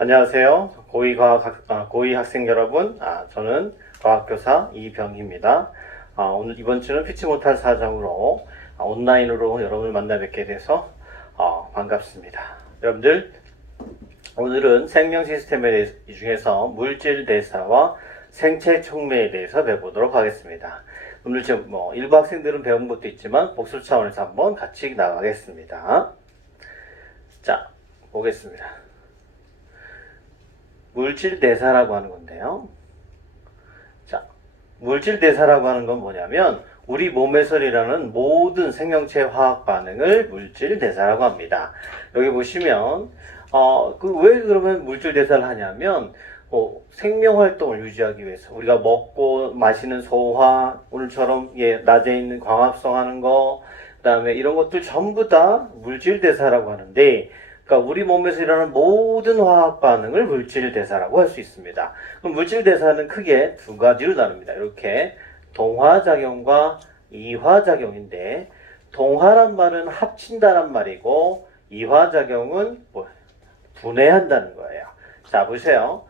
안녕하세요. 고위 학생 여러분. 저는 과학교사 이병희입니다. 오늘 이번 주는 피치 못할 사정으로 온라인으로 여러분을 만나 뵙게 돼서 반갑습니다. 여러분들, 오늘은 생명 시스템에 중에서 물질 대사와 생체 촉매에 대해서 배워보도록 하겠습니다. 오늘 지금 일부 학생들은 배운 것도 있지만 복습 차원에서 한번 같이 나가겠습니다. 자, 보겠습니다. 물질 대사라고 하는 건데요. 자, 물질 대사라고 하는 건 뭐냐면 우리 몸에서 일어나는 모든 생명체 화학 반응을 물질 대사라고 합니다. 여기 보시면 왜 그러면 물질 대사를 하냐면 생명 활동을 유지하기 위해서 우리가 먹고 마시는 소화, 오늘처럼 낮에 있는 광합성 하는 거, 그다음에 이런 것들 전부 다 물질 대사라고 하는데, 그러니까 우리 몸에서 일어나는 모든 화학 반응을 물질 대사라고 할 수 있습니다. 그럼 물질 대사는 크게 두 가지로 나눕니다. 이렇게 동화작용과 이화작용인데, 동화란 말은 합친다란 말이고 이화작용은 분해한다는 거예요. 자, 보세요.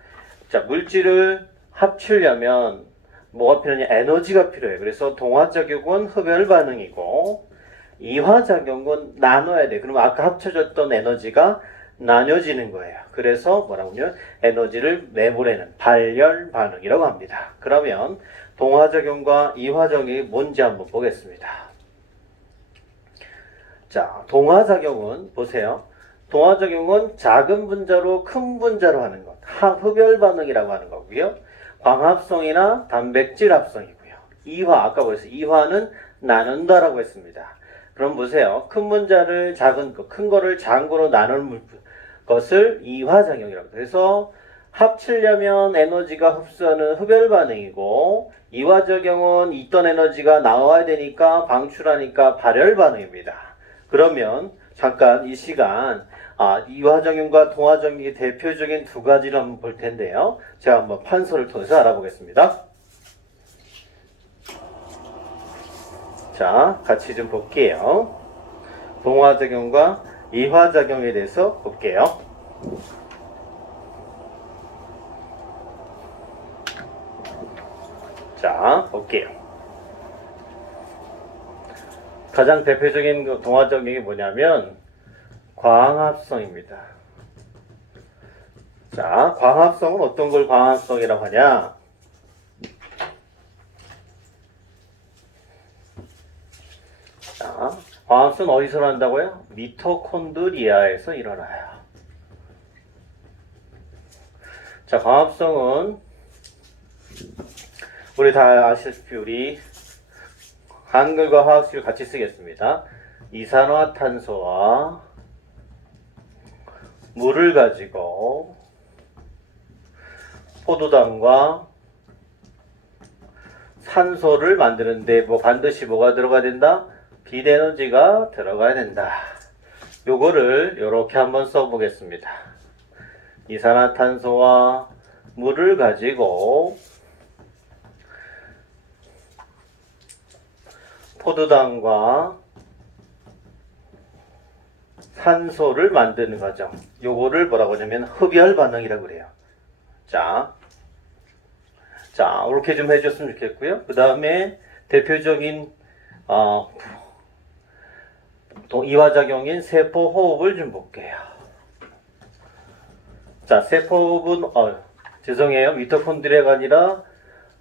자, 물질을 합치려면 뭐가 필요하냐? 에너지가 필요해요. 그래서 동화작용은 흡열 반응이고 이화작용은 나눠야 돼. 그러면 아까 합쳐졌던 에너지가 나눠지는 거예요. 그래서 뭐라고 하면 에너지를 내보내는 발열 반응이라고 합니다. 그러면 동화작용과 이화작용이 뭔지 한번 보겠습니다. 자, 동화작용은 보세요. 동화작용은 작은 분자로 큰 분자로 하는 것, 흡열 반응이라고 하는 거고요. 광합성이나 단백질 합성이고요. 이화, 아까 보셨어요. 이화는 나눈다라고 했습니다. 그럼 보세요. 큰 분자를 작은 거, 큰 거를 작은 거로 나누는 것을 이화작용이라고 해요. 그래서 합치려면 에너지가 흡수하는 흡열 반응이고, 이화작용은 있던 에너지가 나와야 되니까 방출하니까 발열 반응입니다. 그러면 잠깐 이 시간 이화작용과 동화작용의 대표적인 두 가지를 한번 볼 텐데요. 제가 한번 판서를 통해서 알아보겠습니다. 자, 같이 좀 볼게요. 동화작용과 이화작용에 대해서 볼게요. 자, 볼게요. 가장 대표적인 동화작용이 뭐냐면 광합성입니다. 자, 광합성은 어떤 걸 광합성이라고 하냐? 자, 광합성은 어디서 난다고요? 미토콘드리아에서 일어나요. 자, 광합성은 우리 다 아시다시피 우리 한글과 화학식을 같이 쓰겠습니다. 이산화탄소와 물을 가지고 포도당과 산소를 만드는데 반드시 뭐가 들어가야 된다? 빛에너지가 들어가야 된다. 요거를 이렇게 한번 써보겠습니다. 이산화탄소와 물을 가지고 포도당과 산소를 만드는 과정. 요거를 뭐라고 하냐면 흡열 반응이라고 그래요. 자, 이렇게 좀 해줬으면 좋겠고요. 그 다음에 대표적인 이화작용인 세포호흡을 좀 볼게요. 자, 세포호흡은 죄송해요. 미토콘드리아가 아니라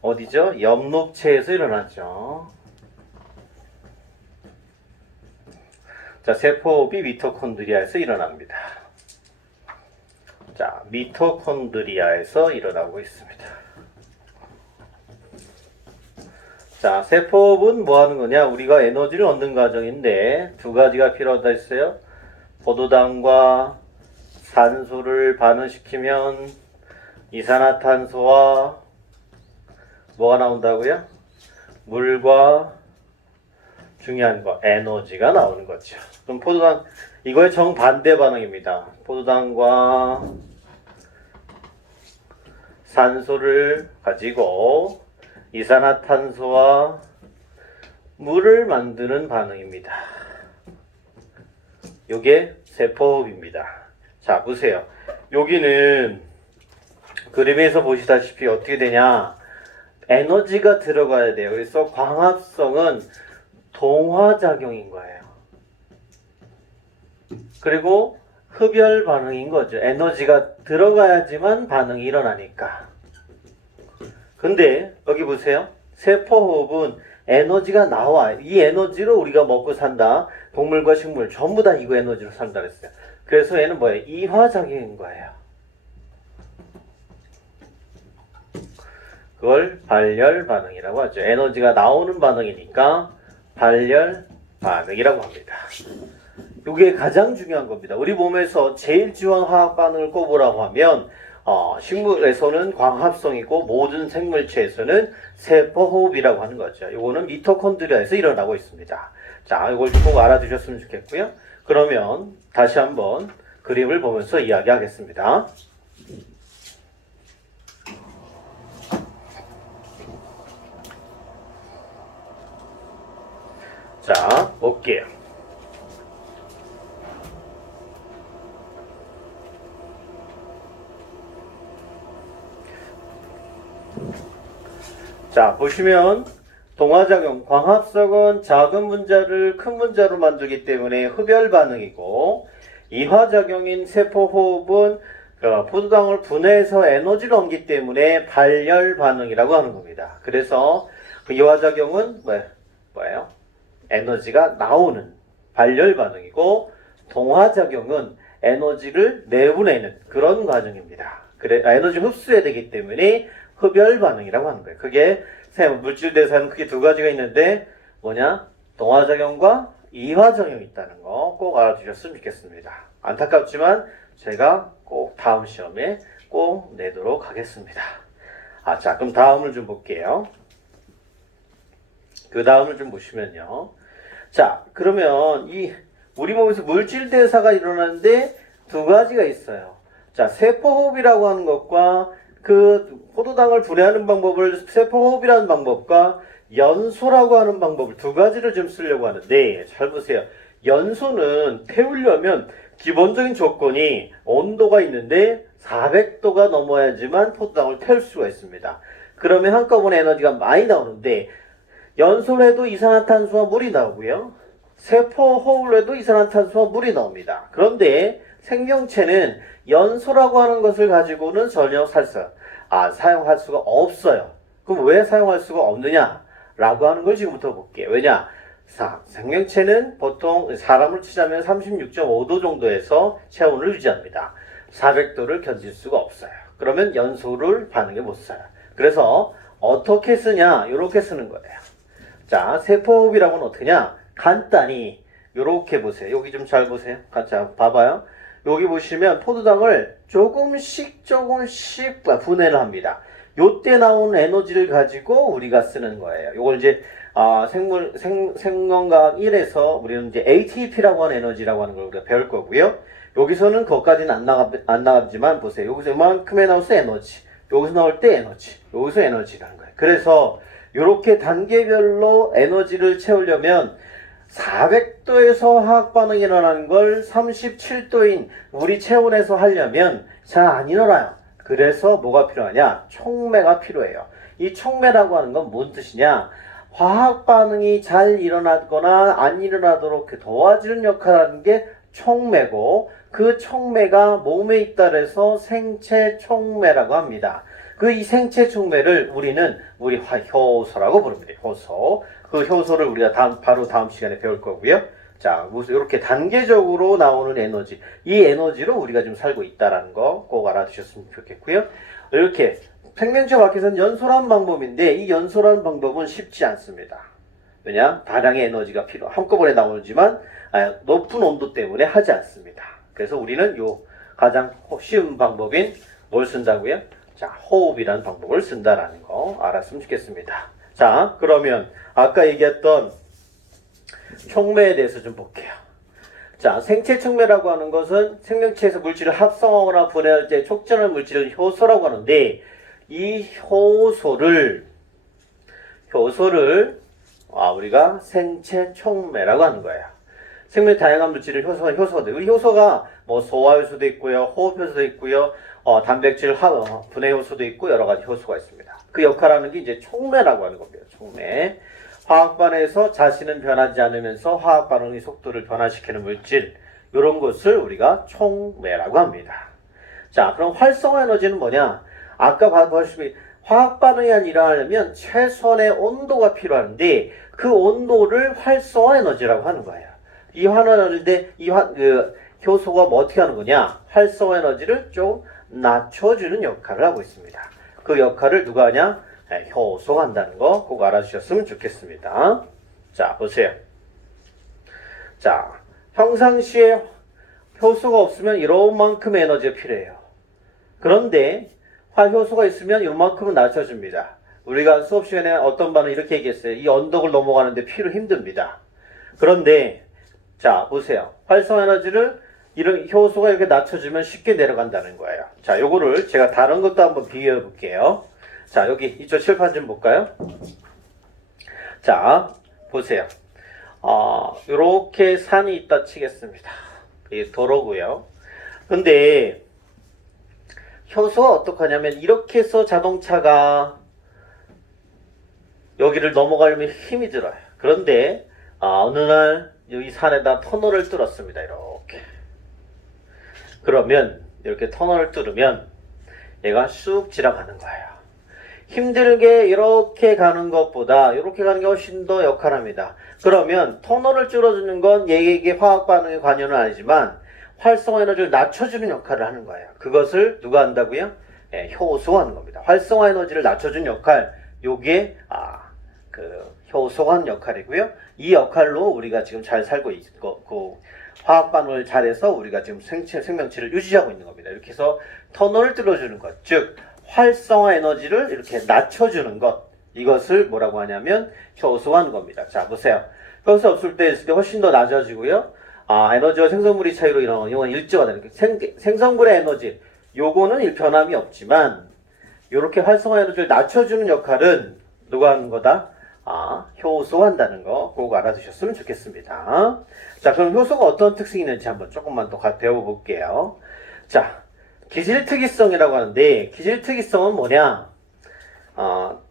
어디죠? 엽록체에서 일어났죠. 자, 세포호흡이 미토콘드리아에서 일어납니다. 자, 미토콘드리아에서 일어나고 있습니다. 자, 세포호흡은 뭐 하는 거냐? 우리가 에너지를 얻는 과정인데 두 가지가 필요하다 했어요. 포도당과 산소를 반응시키면 이산화탄소와 뭐가 나온다고요? 물과 중요한 거, 에너지가 나오는 거죠. 그럼 포도당, 이거의 정반대 반응입니다. 포도당과 산소를 가지고 이산화탄소와 물을 만드는 반응입니다. 요게 세포호흡입니다. 자, 보세요. 여기는 그림에서 보시다시피 어떻게 되냐? 에너지가 들어가야 돼요. 그래서 광합성은 동화작용인 거예요. 그리고 흡열 반응인 거죠. 에너지가 들어가야지만 반응이 일어나니까. 근데 여기 보세요. 세포호흡은 에너지가 나와. 이 에너지로 우리가 먹고 산다. 동물과 식물 전부 다 이거 에너지로 산다 그랬어요. 그래서 얘는 뭐예요? 이화작용인 거예요. 그걸 발열 반응이라고 하죠. 에너지가 나오는 반응이니까 발열 반응이라고 합니다. 이게 가장 중요한 겁니다. 우리 몸에서 제일 중요한 화학 반응을 꼽으라고 하면 식물에서는 광합성이고 모든 생물체에서는 세포호흡이라고 하는 거죠. 이거는 미토콘드리아에서 일어나고 있습니다. 자, 이걸 꼭 알아두셨으면 좋겠고요. 그러면 다시 한번 그림을 보면서 이야기하겠습니다. 자, 볼게요. 자, 보시면 동화작용, 광합성은 작은 분자를 큰 분자로 만들기 때문에 흡열 반응이고, 이화작용인 세포호흡은 포도당을 분해해서 에너지를 얻기 때문에 발열 반응이라고 하는 겁니다. 그래서 그 이화작용은 뭐예요? 에너지가 나오는 발열 반응이고, 동화작용은 에너지를 내보내는 그런 과정입니다. 그래, 에너지 흡수해야 되기 때문에 흡열 반응이라고 하는 거예요. 그게 물질 대사는 크게 두 가지가 있는데 뭐냐? 동화작용과 이화작용이 있다는 거 꼭 알아두셨으면 좋겠습니다. 안타깝지만 제가 꼭 다음 시험에 꼭 내도록 하겠습니다. 자, 그럼 다음을 좀 볼게요. 그 다음을 좀 보시면요. 자, 그러면 우리 몸에서 물질 대사가 일어나는데 두 가지가 있어요. 자, 세포호흡이라고 하는 것과 그 포도당을 분해하는 방법을 세포호흡이라는 방법과 연소라고 하는 방법을 두 가지를 좀 쓰려고 하는데, 잘 보세요. 연소는 태우려면 기본적인 조건이 온도가 있는데 400도가 넘어야지만 포도당을 태울 수가 있습니다. 그러면 한꺼번에 에너지가 많이 나오는데, 연소를 해도 이산화탄소와 물이 나오고요. 세포호흡을 해도 이산화탄소와 물이 나옵니다. 그런데 생명체는 연소라고 하는 것을 가지고는 전혀 사용할 수가 없어요. 그럼 왜 사용할 수가 없느냐? 라고 하는 걸 지금부터 볼게요. 왜냐? 생명체는 보통 사람을 치자면 36.5도 정도에서 체온을 유지합니다. 400도를 견딜 수가 없어요. 그러면 연소를 반응에 못 써요. 그래서 어떻게 쓰냐? 이렇게 쓰는 거예요. 자, 세포호흡이라고는 어떻게냐? 간단히 이렇게 보세요. 여기 좀 잘 보세요. 같이 봐봐요. 여기 보시면 포도당을 조금씩 분해를 합니다. 요때 나오는 에너지를 가지고 우리가 쓰는 거예요. 요걸 이제 생명과학 1에서 우리는 이제 ATP라고 하는 에너지라고 하는 걸 우리가 배울 거고요. 여기서는 그것까지는 안 나가지만 보세요. 여기서 이만큼의 나올 때 에너지, 여기서 나올 때 에너지, 여기서 에너지라는 거예요. 그래서 이렇게 단계별로 에너지를 채우려면 400도에서 화학 반응이 일어나는 걸 37도인 우리 체온에서 하려면 잘 안 일어나요. 그래서 뭐가 필요하냐? 촉매가 필요해요. 이 촉매라고 하는 건 뭔 뜻이냐? 화학 반응이 잘 일어나거나 안 일어나도록 도와주는 역할을 하는 게 촉매고, 그 촉매가 몸에 있다래서 생체 촉매라고 합니다. 이 생체 촉매를 우리는 효소라고 부릅니다. 효소. 그 효소를 우리가 바로 다음 시간에 배울 거고요. 자, 이렇게 단계적으로 나오는 에너지, 이 에너지로 우리가 지금 살고 있다는 거 꼭 알아두셨으면 좋겠고요. 이렇게 생명체 밖에서는 연소라는 방법인데, 이 연소라는 방법은 쉽지 않습니다. 왜냐? 다량의 에너지가 한꺼번에 나오지만 높은 온도 때문에 하지 않습니다. 그래서 우리는 가장 쉬운 방법인 뭘 쓴다고요? 자, 호흡이라는 방법을 쓴다라는 거 알았으면 좋겠습니다. 자, 그러면 아까 얘기했던 촉매에 대해서 좀 볼게요. 자, 생체 촉매라고 하는 것은 생명체에서 물질을 합성하거나 분해할 때 촉진하는 물질을 효소라고 하는데, 이 효소를 우리가 생체 촉매라고 하는 거예요. 생명의 다양한 물질을 효소가 돼요. 우리 효소가 뭐 소화효소도 있고요, 호흡효소도 있고요, 단백질 분해 효소도 있고 여러 가지 효소가 있습니다. 그 역할하는 게 이제 촉매라고 하는 겁니다. 촉매. 화학 반응에서 자신은 변하지 않으면서 화학 반응의 속도를 변화시키는 물질, 이런 것을 우리가 촉매라고 합니다. 자, 그럼 활성화 에너지는 뭐냐? 아까 보시면 화학 반응이 일어나려면 최소한의 온도가 필요한데 그 온도를 활성화 에너지라고 하는 거예요. 이 환원하는데 효소가 뭐 어떻게 하는 거냐? 활성화 에너지를 좀 낮춰주는 역할을 하고 있습니다. 그 역할을 누가 하냐? 네, 효소가 한다는 거 꼭 알아주셨으면 좋겠습니다. 자, 보세요. 자, 평상시에 효소가 없으면 이런만큼의 에너지가 필요해요. 그런데 효소가 있으면 이만큼은 낮춰줍니다. 우리가 수업 시간에 어떤 반은 이렇게 얘기했어요. 이 언덕을 넘어가는데 필요 힘듭니다. 그런데 자, 보세요. 활성화 에너지를 이런 효소가 이렇게 낮춰주면 쉽게 내려간다는 거예요. 자, 요거를 제가 다른 것도 한번 비교해 볼게요. 자, 여기 이쪽 칠판 좀 볼까요? 자, 보세요. 요렇게 산이 있다 치겠습니다. 이게 도로고요. 근데 효소가 어떡하냐면 이렇게 해서 자동차가 여기를 넘어가려면 힘이 들어요. 그런데 어느 날 이 산에다 터널을 뚫었습니다. 이렇게. 그러면 이렇게 터널을 뚫으면 얘가 쑥 지나가는 거예요. 힘들게 이렇게 가는 것보다 이렇게 가는 게 훨씬 더 역할합니다. 그러면 터널을 뚫어주는 건 얘에게 화학 반응에 관여는 아니지만 활성화 에너지를 낮춰주는 역할을 하는 거예요. 그것을 누가 한다고요? 네, 효소가 하는 겁니다. 활성화 에너지를 낮춰주는 역할, 요게 효소가 하는 역할이고요. 이 역할로 우리가 지금 잘 살고 있고 화학 반응을 잘해서 우리가 지금 생명체를 유지하고 있는 겁니다. 이렇게 해서 터널을 뚫어주는 것, 즉 활성화 에너지를 이렇게 낮춰주는 것, 이것을 뭐라고 하냐면 효소가 하는 겁니다. 자, 보세요. 효소 없을 때 훨씬 더 낮아지고요. 에너지와 생성물의 차이로 일어나는 이건 일정하다는 거예요. 생성물의 에너지, 요거는 변함이 없지만 이렇게 활성화 에너지를 낮춰주는 역할은 누가 하는 거다? 효소가 한다는 거 꼭 알아두셨으면 좋겠습니다. 자, 그럼 효소가 어떤 특징이 있는지 한번 조금만 더 배워볼게요. 자, 기질특이성이라고 하는데 기질특이성은 뭐냐?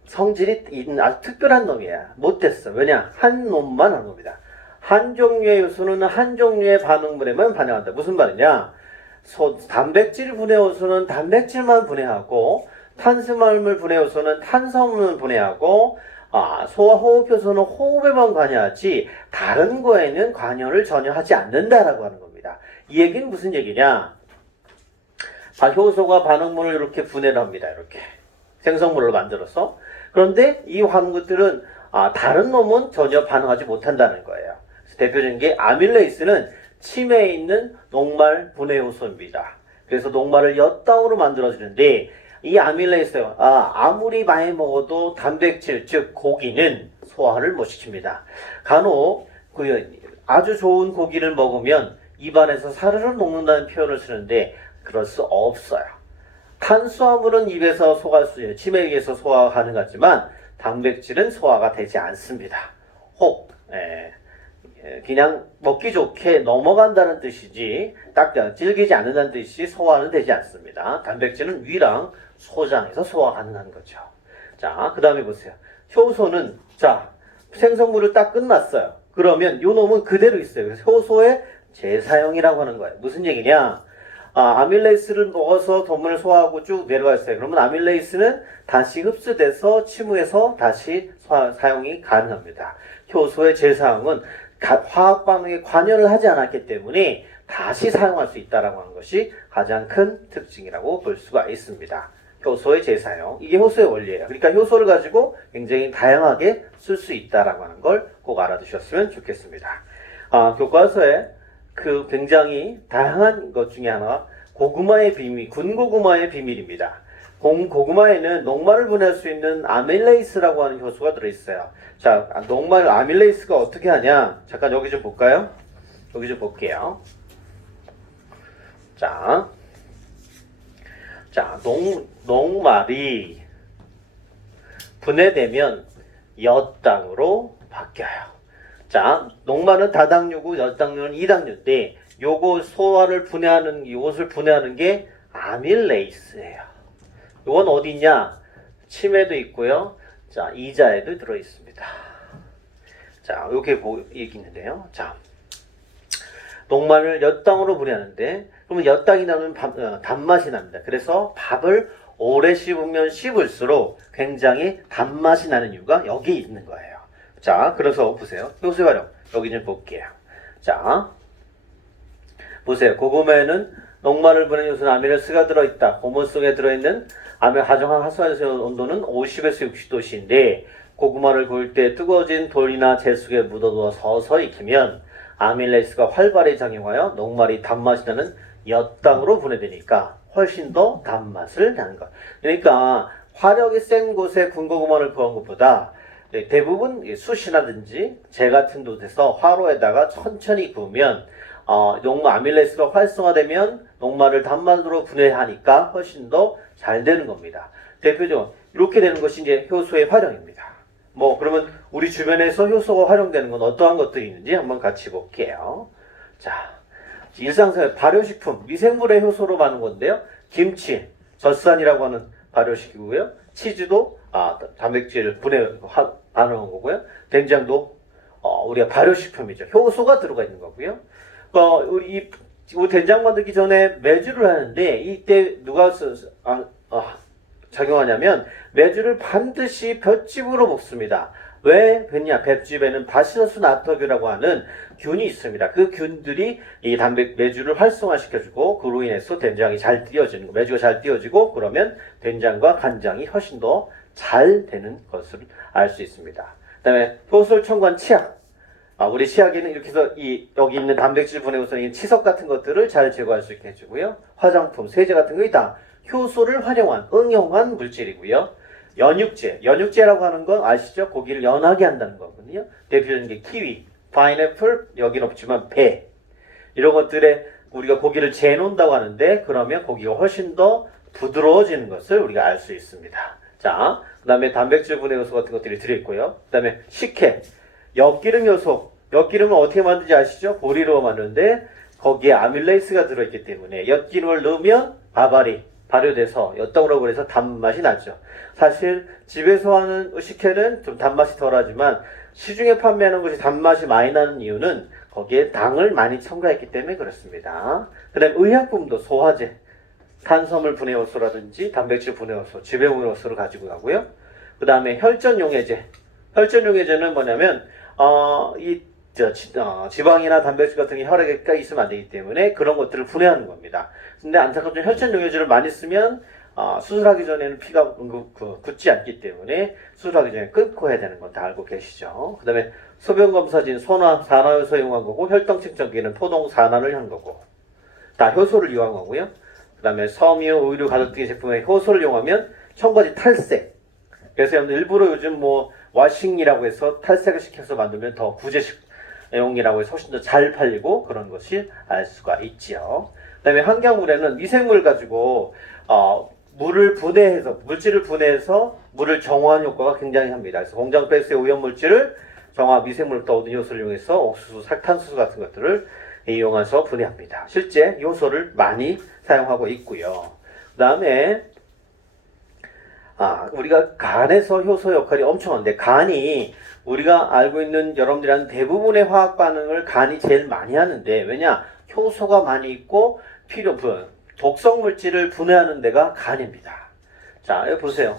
성질이 아주 특별한 놈이야. 못됐어. 왜냐? 한 놈만 하는 겁니다. 한 종류의 요소는 한 종류의 반응물에만 반응한다. 무슨 말이냐? 단백질 분해 요소는 단백질만 분해하고 탄수화물 분해 요소는 탄수화물만 분해하고 소화 호흡 요소는 호흡에만 관여하지 다른 거에는 관여를 전혀 하지 않는다라고 하는 겁니다. 이 얘기는 무슨 얘기냐? 효소가 반응물을 이렇게 분해를 합니다. 이렇게 생성물을 만들어서. 그런데 이 화학물들은 다른 놈은 전혀 반응하지 못한다는 거예요. 그래서 대표적인 게 아밀레이스는 침에 있는 녹말 분해 요소입니다. 그래서 녹말을 엿당으로 만들어주는데 이 아밀레이스 아무리 많이 먹어도 단백질 즉 고기는 소화를 못 시킵니다. 간혹 아주 좋은 고기를 먹으면 입안에서 사르르 녹는다는 표현을 쓰는데 그럴 수 없어요. 탄수화물은 입에서 소화할 수 있어요. 침에 의해서 소화가 가능하지만 단백질은 소화가 되지 않습니다. 혹 그냥 먹기 좋게 넘어간다는 뜻이지 딱 질기지 않는다는 뜻이 소화는 되지 않습니다. 단백질은 위랑 소장에서 소화 가능한 거죠. 자, 그 다음에 보세요. 효소는 자 생성물을 딱 끝났어요. 그러면 요 놈은 그대로 있어요. 그래서 효소의 재사용이라고 하는 거예요. 무슨 얘기냐? 아밀레이스를 먹어서 동물을 소화하고 쭉 내려갔어요. 그러면 아밀레이스는 다시 흡수돼서 침후에서 다시 사용이 가능합니다. 효소의 재사용은 화학 반응에 관여를 하지 않았기 때문에 다시 사용할 수 있다라고 하는 것이 가장 큰 특징이라고 볼 수가 있습니다. 효소의 재사용, 이게 효소의 원리예요. 그러니까 효소를 가지고 굉장히 다양하게 쓸 수 있다라고 하는 걸 꼭 알아두셨으면 좋겠습니다. 교과서에 굉장히 다양한 것 중에 하나 고구마의 비밀, 군고구마의 비밀입니다. 고구마에는 녹말을 분해할 수 있는 아밀레이스라고 하는 효소가 들어있어요. 자, 녹말 아밀레이스가 어떻게 하냐? 잠깐 여기 좀 볼까요? 여기 좀 볼게요. 자, 녹말이 분해되면 엿당으로 바뀌어요. 자, 녹말은 다당류고 엿당류는 이당류인데 요거 소화를 분해하는 이것을 분해하는 게 아밀레이스예요. 요건 어디 있냐? 침에도 있고요. 자, 이자에도 들어 있습니다. 자, 이렇게 얘기 있는데요. 자, 녹말을 엿당으로 분해하는데 그러면 엿당이 나면 단맛이 납니다. 그래서 밥을 오래 씹으면 씹을수록 굉장히 단맛이 나는 이유가 여기 있는 거예요. 자, 그래서 보세요. 효소 활용. 여기 좀 볼게요. 자, 보세요. 고구마에는 녹말을 분해하는 요소는 아밀레스가 들어있다. 고무 속에 들어있는 가정한 하수화의 온도는 50에서 60도씨인데 고구마를 구울 때 뜨거워진 돌이나 재 속에 묻어두어 서서히 익히면 아밀레스가 활발히 작용하여 녹말이 단맛이 나는 엿당으로 분해되니까 훨씬 더 단맛을 나는 것. 그러니까 화력이 센 곳에 군고구마를 구운 것보다 대부분 숯이라든지 재 같은 곳에서 화로에다가 천천히 구우면 녹말 아밀레스가 활성화되면 녹말을 단맛으로 분해하니까 훨씬 더 잘 되는 겁니다. 대표적으로 이렇게 되는 것이 이제 효소의 활용입니다. 뭐 그러면 우리 주변에서 효소가 활용되는 건 어떠한 것들이 있는지 한번 같이 볼게요. 자, 일상생활 발효식품 미생물의 효소로 많은 건데요. 김치, 젖산이라고 하는 발효식이고요. 치즈도 단백질 반응한 거고요. 된장도 우리가 발효식품이죠. 효소가 들어가 있는 거고요. 우리 된장 만들기 전에 매주를 하는데 이때 누가 작용하냐면 매주를 반드시 볏짚으로 볶습니다. 왜 뱉냐? 볏짚에는 바시러스 나토균이라고 하는 균이 있습니다. 그 균들이 이 매주를 활성화시켜주고 그로 인해서 된장이 잘 띄어지는 거, 매주가 잘 띄어지고 그러면 된장과 간장이 훨씬 더 잘 되는 것을 알 수 있습니다. 그 다음에 효소를 첨가한 치약. 우리 치약에는 이렇게 해서 여기 있는 단백질 분해 요소인 치석 같은 것들을 잘 제거할 수 있게 해주고요. 화장품, 세제 같은 거 다 효소를 응용한 물질이고요. 연육제라고 하는 건 아시죠? 고기를 연하게 한다는 거거든요. 대표적인 게 키위, 파인애플, 여기는 없지만 배. 이런 것들에 우리가 고기를 재놓는다고 하는데 그러면 고기가 훨씬 더 부드러워지는 것을 우리가 알 수 있습니다. 자, 그 다음에 단백질 분해 요소 같은 것들이 들어있고요. 그 다음에 식혜, 엿기름 요소. 엿기름은 어떻게 만드는지 아시죠? 보리로 만드는데 거기에 아밀레이스가 들어있기 때문에 엿기름을 넣으면 밥알이 발효돼서 엿당으로 그래서 단맛이 나죠. 사실 집에서 하는 식혜는 좀 단맛이 덜하지만 시중에 판매하는 것이 단맛이 많이 나는 이유는 거기에 당을 많이 첨가했기 때문에 그렇습니다. 그 다음에 의약품도 소화제, 탄수화물 분해효소라든지 단백질 분해효소, 지배 분해효소를 가지고 가고요. 그 다음에 혈전용해제. 혈전용해제는 뭐냐면 지방이나 단백질 같은 게 혈액에 있으면 안 되기 때문에 그런 것들을 분해하는 겁니다. 근데 안타깝게 혈전용해제를 많이 쓰면 수술하기 전에는 피가 굳지 않기 때문에 수술하기 전에 끊고 해야 되는 건 다 알고 계시죠. 그 다음에 소변검사진 산화효소 이용한 거고 혈당 측정기는 포동 산화를 한 거고 다 효소를 이용한 거고요. 그 다음에 섬유, 의류, 가전등의 제품에 효소를 이용하면 첨가지 탈색. 그래서 일부러 요즘 와싱이라고 해서 탈색을 시켜서 만들면 더 구제식용이라고 해서 훨씬 더 잘 팔리고 그런 것이 알 수가 있지요. 그 다음에 환경물에는 미생물 가지고 물질을 분해해서 물을 정화하는 효과가 굉장히 합니다. 그래서 공장 배수의 오염물질을 정화 미생물로부터 얻은 효소를 이용해서 옥수수, 탄수수 같은 것들을 이용해서 분해합니다. 실제 효소를 많이 사용하고 있고요. 그 다음에 우리가 간에서 효소 역할이 엄청난데 간이 우리가 알고 있는 여러분들이 하는 대부분의 화학 반응을 간이 제일 많이 하는데 왜냐? 효소가 많이 있고 독성 물질을 분해하는 데가 간입니다. 자, 여기 보세요.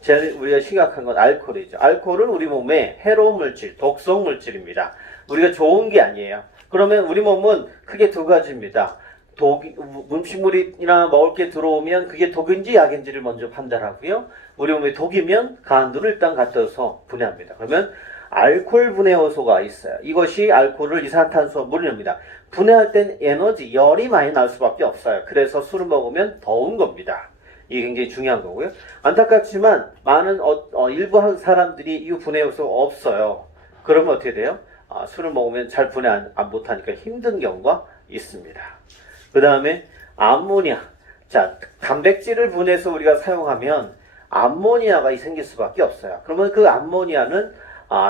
제일 우리가 심각한 건 알코올이죠. 알코올은 우리 몸에 해로운 물질, 독성 물질입니다. 우리가 좋은 게 아니에요. 그러면 우리 몸은 크게 두 가지입니다. 음식물이나 먹을 게 들어오면 그게 독인지 약인지를 먼저 판단하고요. 우리 몸에 독이면 간으로 일단 갖다 서 분해합니다. 그러면 알코올 분해 효소가 있어요. 이것이 알코올을 이산화탄소와 물을 냅니다. 분해할 땐 열이 많이 날 수밖에 없어요. 그래서 술을 먹으면 더운 겁니다. 이게 굉장히 중요한 거고요. 안타깝지만 많은 일부 사람들이 이 분해 효소가 없어요. 그러면 어떻게 돼요? 술을 먹으면 잘 분해 못하니까 힘든 경우가 있습니다. 그 다음에 암모니아. 자, 단백질을 분해해서 우리가 사용하면 암모니아가 생길 수밖에 없어요. 그러면 그 암모니아는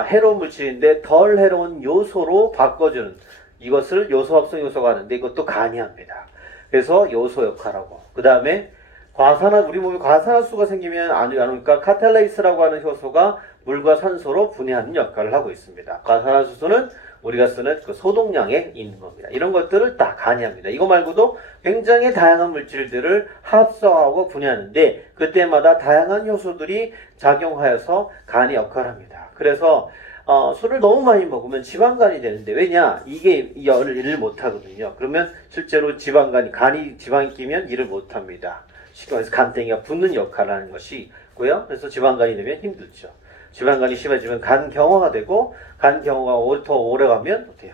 해로운 물질인데 덜 해로운 요소로 바꿔주는, 이것을 요소 합성 요소가 하는데 이것도 간이 합니다. 그래서 요소 역할하고, 그 다음에 우리 몸에 과산화수가 생기면 안 오니까 카탈레이스라고 하는 효소가 물과 산소로 분해하는 역할을 하고 있습니다. 과산화수소는 우리가 쓰는 그 소독량에 있는 겁니다. 이런 것들을 다 간이 합니다. 이거 말고도 굉장히 다양한 물질들을 합성하고 분해하는데 그때마다 다양한 효소들이 작용하여서 간이 역할을 합니다. 그래서 술을 너무 많이 먹으면 지방간이 되는데, 왜냐? 이게 일을 못하거든요. 그러면 실제로 간이 지방이 끼면 일을 못합니다. 쉽게 말해서 간땡이가 붓는 역할을 하는 것이 있고요. 그래서 지방간이 되면 힘들죠. 지방간이 심해지면 간경화가 되고, 간경화가 더 오래 가면 어때요?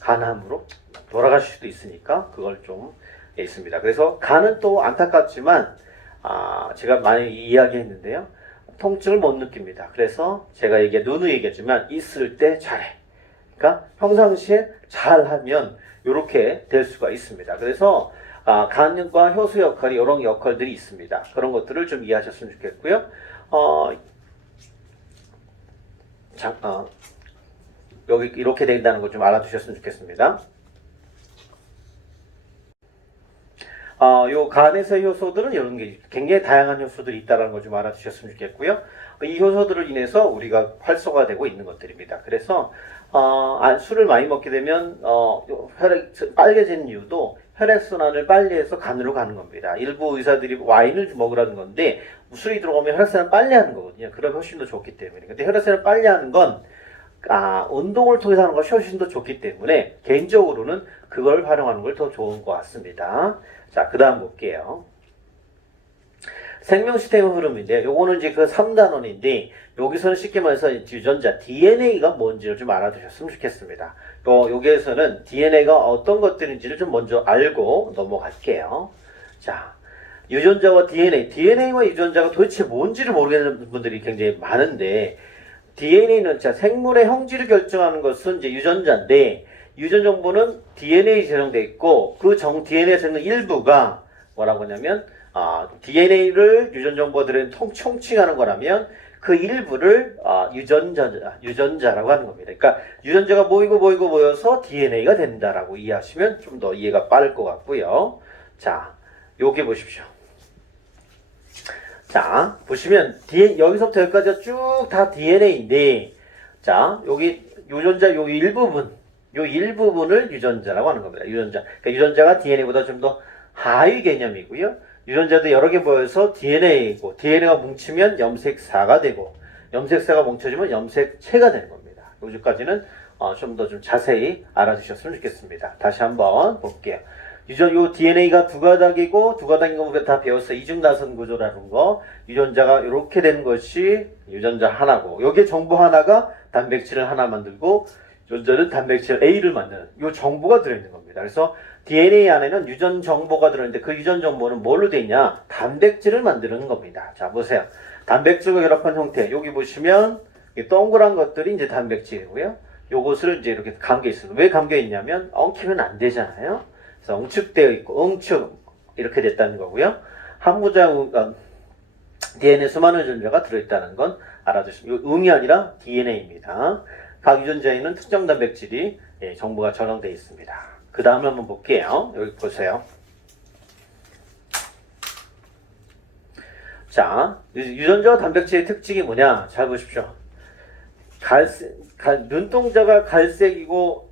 간암으로 돌아가실 수도 있으니까 그걸 좀 있습니다. 그래서 간은 또 안타깝지만 제가 많이 이야기했는데요. 통증을 못 느낍니다. 그래서 제가 누누이 얘기했지만 있을 때 잘해. 그러니까 평상시에 잘하면 이렇게 될 수가 있습니다. 그래서 간과 효소 역할이 이런 역할들이 있습니다. 그런 것들을 좀 이해하셨으면 좋겠고요. 여기 이렇게 된다는 걸 좀 알아두셨으면 좋겠습니다. 요 간에서의 효소들은 이런 게 굉장히 다양한 효소들이 있다는 걸 좀 알아두셨으면 좋겠고요. 이 효소들을 인해서 우리가 활성화되고 있는 것들입니다. 그래서 술을 많이 먹게 되면 혈액 빨개지는 이유도 혈액순환을 빨리 해서 간으로 가는 겁니다. 일부 의사들이 와인을 먹으라는 건데 술이 들어가면 혈액순환을 빨리 하는 거거든요. 그러면 훨씬 더 좋기 때문에. 근데 혈액순환을 빨리 하는 건 운동을 통해서 하는 것이 훨씬 더 좋기 때문에 개인적으로는 그걸 활용하는 걸 더 좋은 것 같습니다. 자, 그 다음 볼게요. 생명 시스템의 흐름인데, 요거는 이제 그 3단원인데, 여기서는 쉽게 말해서 유전자, DNA가 뭔지를 좀 알아두셨으면 좋겠습니다. 여기에서는 DNA가 어떤 것들인지를 좀 먼저 알고 넘어갈게요. 자, 유전자와 DNA와 유전자가 도대체 뭔지를 모르겠는 분들이 굉장히 많은데, DNA는 생물의 형질을 결정하는 것은 이제 유전자인데, 유전 정보는 DNA에 저장되어 있고, 그 DNA에서 있는 일부가 뭐라고 하냐면, DNA를 유전 정보들은 총칭하는 거라면, 그 일부를 유전자라고 하는 겁니다. 그러니까 유전자가 모여서 DNA가 된다라고 이해하시면 좀 더 이해가 빠를 것 같고요. 자, 여기 보십시오. 자, 보시면 여기서부터 여기까지가 쭉 다 DNA인데, 자, 여기 유전자 요 일부분을 유전자라고 하는 겁니다. 유전자. 그러니까 유전자가 DNA보다 좀 더 하위 개념이고요. 유전자도 여러 개 모여서 DNA이고, DNA가 뭉치면 염색사가 되고, 염색사가 뭉쳐지면 염색체가 되는 겁니다. 여기까지는 좀 더 좀 자세히 알아주셨으면 좋겠습니다. 다시 한번 볼게요. 요 DNA가 두 가닥인 거 다 배웠어. 이중나선 구조라는 거. 유전자가 이렇게 된 것이 유전자 하나고, 여기에 정보 하나가 단백질을 하나 만들고, 유전자는 단백질 A를 만드는 요 정보가 들어있는 겁니다. 그래서 DNA 안에는 유전 정보가 들어있는데 그 유전 정보는 뭘로 되어 있냐? 단백질을 만드는 겁니다. 자, 보세요. 단백질과 결합한 형태. 여기 보시면 동그란 것들이 이제 단백질이고요. 요것을 이제 이렇게 감겨 있습니다. 왜 감겨 있냐면 엉키면 안 되잖아요. 그래서 엉축되어 있고 응축 이렇게 됐다는 거고요. 항부자 DNA 수많은 유전자가 들어있다는 건 알아두시면, 응이 아니라 DNA입니다. 각 유전자에는 특정 단백질이 정보가 저장되어 있습니다. 그 다음에 한번 볼게요. 여기 보세요. 자, 유전자와 단백질의 특징이 뭐냐? 잘 보십시오. 눈동자가 갈색이고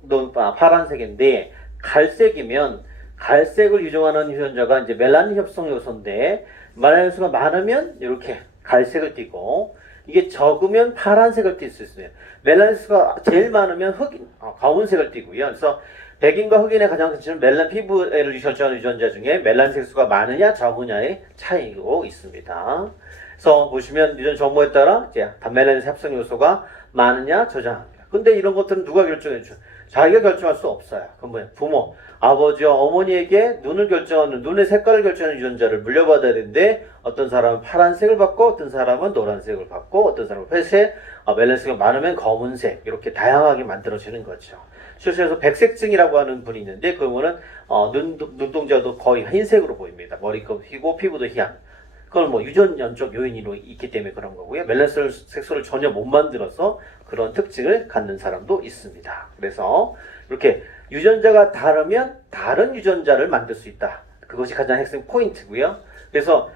파란색인데, 갈색이면 갈색을 유정하는 유전자가 이제 멜라닌 협성 요소인데, 멜라닌 수가 많으면 이렇게 갈색을 띠고, 이게 적으면 파란색을 띌 수 있어요. 멜라닌 수가 제일 많으면 검은색을 띠고요. 그래서 백인과 흑인의 가장 큰 차이는 멜라닌 피부를 결정하는 유전자 중에 멜라닌색 수가 많으냐 적으냐의 차이고 있습니다. 그래서 보시면 유전 정보에 따라 이제 멜라닌 합성 요소가 많으냐 저장합니다. 근데 이런 것들은 누가 결정해줘? 자기가 결정할 수 없어요. 그건 뭐예요? 부모, 아버지와 어머니에게 눈의 색깔을 결정하는 유전자를 물려받아야 되는데, 어떤 사람은 파란색을 받고, 어떤 사람은 노란색을 받고, 어떤 사람은 회색, 멜라닌색이 많으면 검은색, 이렇게 다양하게 만들어지는 거죠. 실제로 백색증이라고 하는 분이 있는데, 그분은 눈동자도 거의 흰색으로 보입니다. 머리가 휘고 피부도 희한. 그건 뭐 유전연적 요인으로 있기 때문에 그런 거고요. 멜ano셀 색소를 전혀 못 만들어서 그런 특징을 갖는 사람도 있습니다. 그래서 이렇게 유전자가 다르면 다른 유전자를 만들 수 있다. 그것이 가장 핵심 포인트고요. 그래서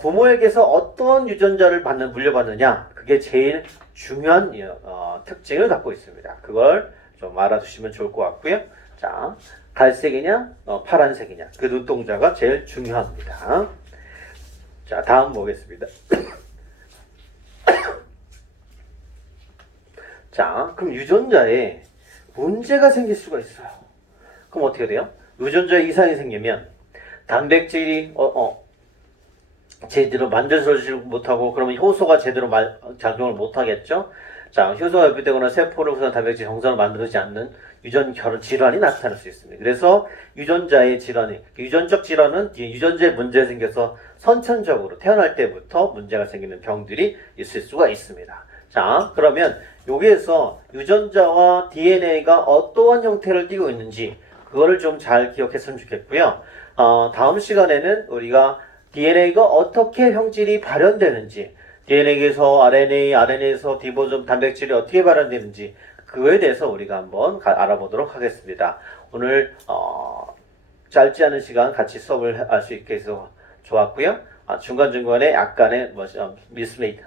부모에게서 어떤 유전자를 물려받느냐, 그게 제일 중요한 특징을 갖고 있습니다. 그걸 좀 알아두시면 좋을 것 같고요. 자, 갈색이냐, 파란색이냐, 그 눈동자가 제일 중요합니다. 자, 다음 보겠습니다. 자, 그럼 유전자에 문제가 생길 수가 있어요. 그럼 어떻게 돼요? 유전자에 이상이 생기면 단백질이 제대로 만들어지지 못하고, 그러면 효소가 제대로 작용을 못하겠죠. 자, 효소가 유입되거나 세포를 우선 단백질 정상으로 만들어지지 않는 유전 결혼 질환이 나타날 수 있습니다. 그래서 유전자의 질환이, 유전적 질환은 유전자에 문제가 생겨서 선천적으로 태어날 때부터 문제가 생기는 병들이 있을 수가 있습니다. 자, 그러면 여기에서 유전자와 DNA가 어떠한 형태를 띠고 있는지 그거를 좀 잘 기억했으면 좋겠고요. 다음 시간에는 우리가 DNA가 어떻게 형질이 발현되는지, DNA에서 RNA, RNA에서 리보솜 단백질이 어떻게 발현되는지 그거에 대해서 우리가 한번 알아보도록 하겠습니다. 오늘 짧지 않은 시간 같이 수업을 할 수 있게 해서 좋았고요. 중간중간에 약간의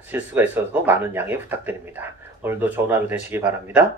실수가 있어서 많은 양해 부탁드립니다. 오늘도 좋은 하루 되시기 바랍니다.